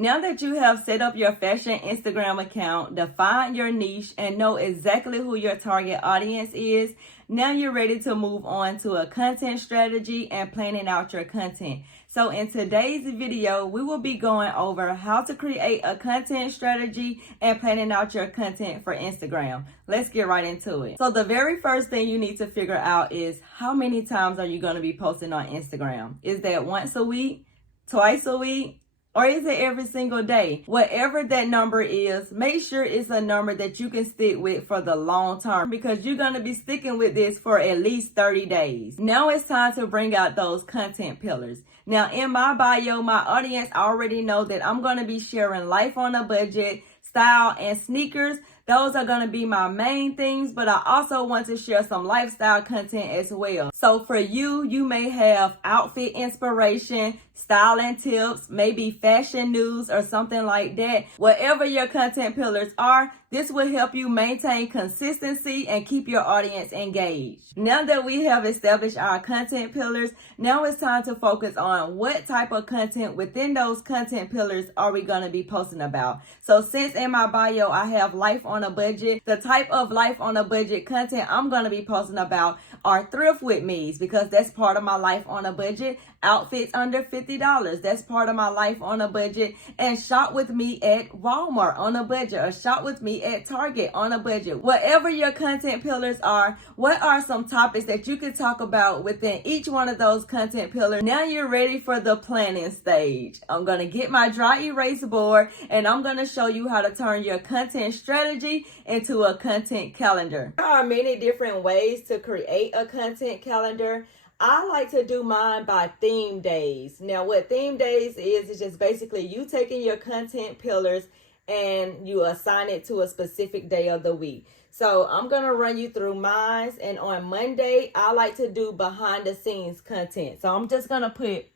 Now that you have set up your fashion Instagram account, define your niche, and know exactly who your target audience is, now you're ready to move on to a content strategy and planning out your content. So in today's video, we will be going over how to create a content strategy and planning out your content for Instagram. Let's get right into it. So the very first thing you need to figure out is how many times are you going to be posting on Instagram? Is that once a week, twice a week? Or is it every single day? Whatever that number is, make sure it's a number that you can stick with for the long term, because you're going to be sticking with this for at least 30 days. Now it's time to bring out those content pillars. Now in my bio, my audience already know that I'm going to be sharing life on a budget, style, and sneakers. Those are going to be my main things, but I also want to share some lifestyle content as well. So for you, you may have outfit inspiration, styling tips, maybe fashion news or something like that. Whatever your content pillars are, this will help you maintain consistency and keep your audience engaged. Now that we have established our content pillars, now it's time to focus on what type of content within those content pillars are we going to be posting about. So since in my bio I have life on a budget, the type of life on a budget content I'm going to be posting about are thrift with me's, because that's part of my life on a budget. Outfits under $50, that's part of my life on a budget. And shop with me at Walmart on a budget, or shop with me at Target on a budget. Whatever your content pillars are, what are some topics that you could talk about within each one of those content pillars? Now you're ready for the planning stage. I'm going to get my dry erase board and I'm going to show you how to turn your content strategy into a content calendar. There are many different ways to create a content calendar. I like to do mine by theme days. Now, what theme days is just basically you taking your content pillars and you assign it to a specific day of the week. So I'm going to run you through mine. And on Monday, I like to do behind the scenes content. So I'm just going to put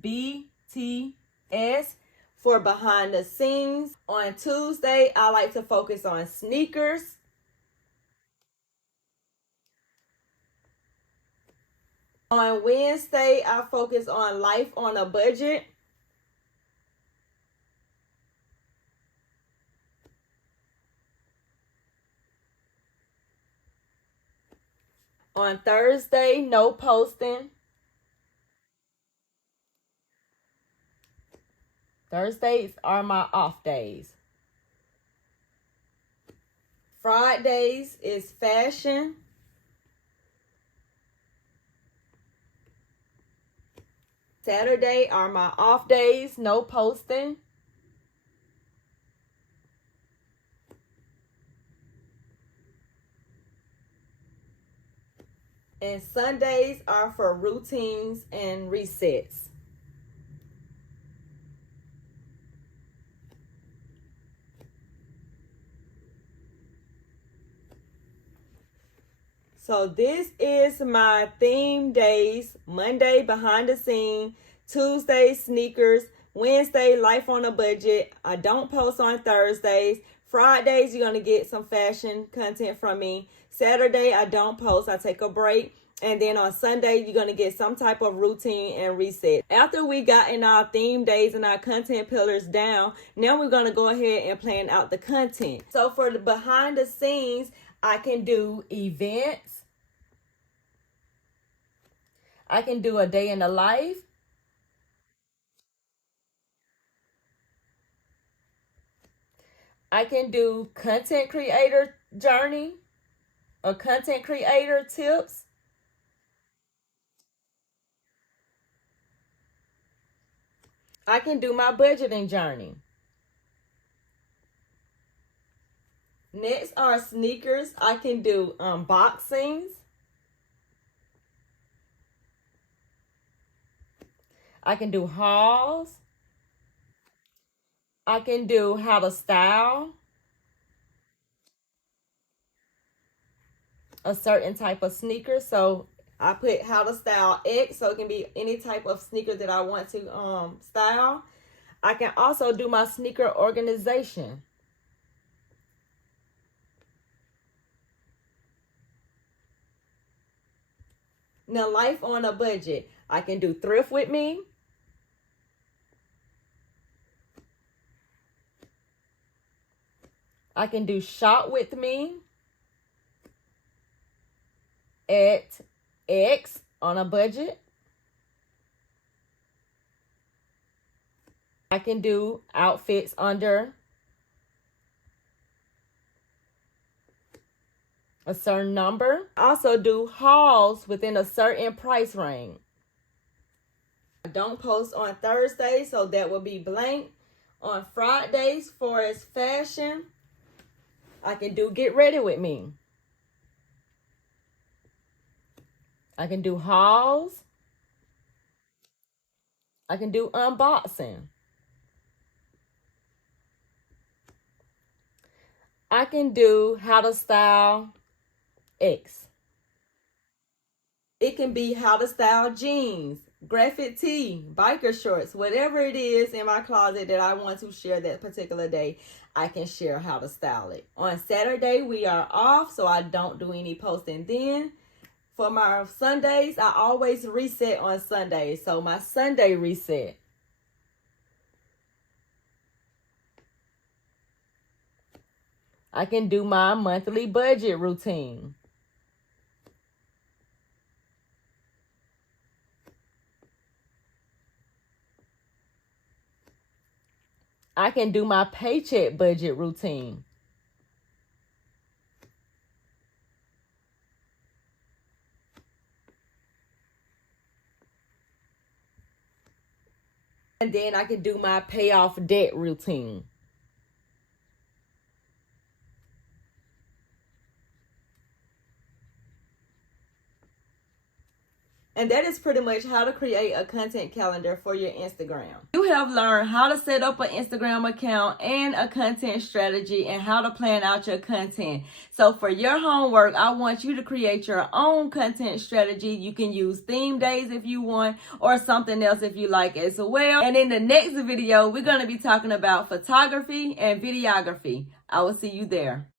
BTS for behind the scenes. On Tuesday, I like to focus on sneakers. On Wednesday, I focus on life on a budget. On Thursday, no posting. Thursdays are my off days. Fridays is fashion. Saturday are my off days, no posting. And Sundays are for routines and resets. So this is my theme days. Monday, behind the scene. Tuesday, sneakers. Wednesday, life on a budget. I don't post on Thursdays. Fridays, you're going to get some fashion content from me. Saturday, I don't post. I take a break. And then on Sunday, you're going to get some type of routine and reset. After we gotten our theme days and our content pillars down, now we're going to go ahead and plan out the content. So for the behind the scenes, I can do events. I can do a day in the life. I can do content creator journey or content creator tips. I can do my budgeting journey. Next are sneakers. I can do unboxings. I can do hauls. I can do how to style a certain type of sneaker. So I put how to style X, so it can be any type of sneaker that I want to style. I can also do my sneaker organization. Now, life on a budget. I can do thrift with me. I can do shop with me at X on a budget. I can do outfits under a certain number. I also do hauls within a certain price range. I don't post on Thursdays, so that will be blank. On Fridays, for as fashion, I can do get ready with me. I can do hauls. I can do unboxing. I can do how to style X. It can be how to style jeans, graphic tee, biker shorts, whatever it is in my closet that I want to share that particular day, I can share how to style it. On Saturday, we are off, so I don't do any posting then. For my Sundays, I always reset on Sundays, so my Sunday reset. I can do my monthly budget routine. I can do my paycheck budget routine. And then I can do my pay off debt routine. And that is pretty much how to create a content calendar for your Instagram. You have learned how to set up an Instagram account and a content strategy and how to plan out your content. So for your homework, I want you to create your own content strategy. You can use theme days if you want, or something else if you like as well. And in the next video, we're going to be talking about photography and videography. I will see you there.